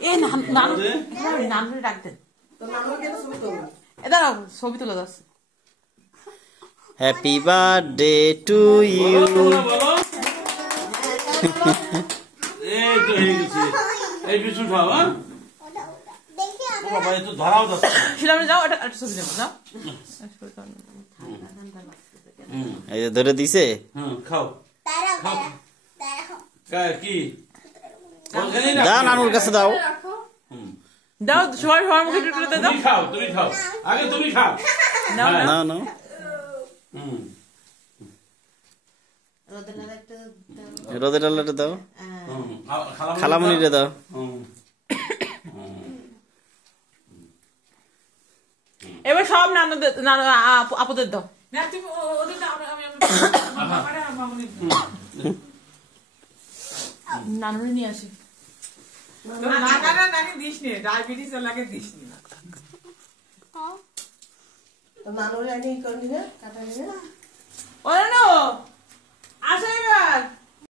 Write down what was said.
এ নানু নানু ডাক দেন দাঁড়াও ছবি তুলে যাচ্ছে হ্যাপি বার্থডে টু ইউ এই তো হয়ে গেছে এই কিছু খাও হ্যাঁ বাবা এত ধরাও যাচ্ছে শিলামে যাও এটা ছবি দেবো যাও এই যে ধরে দিছে খাও কি দাও নানুর কাছে দাও দাও সবাই সবার মুখে টুটলে দাও তুমি খাও আগে তুমি খাও নাও নাও নাও রোদের ডালাটা দাও খালামুনিরে দাও এবার সব নানুদের আপুদের দাও নানুরে নিয়ে আসি ডায়াবেটিস লাগে দিস নি নানুরে আনি করলি না কাটা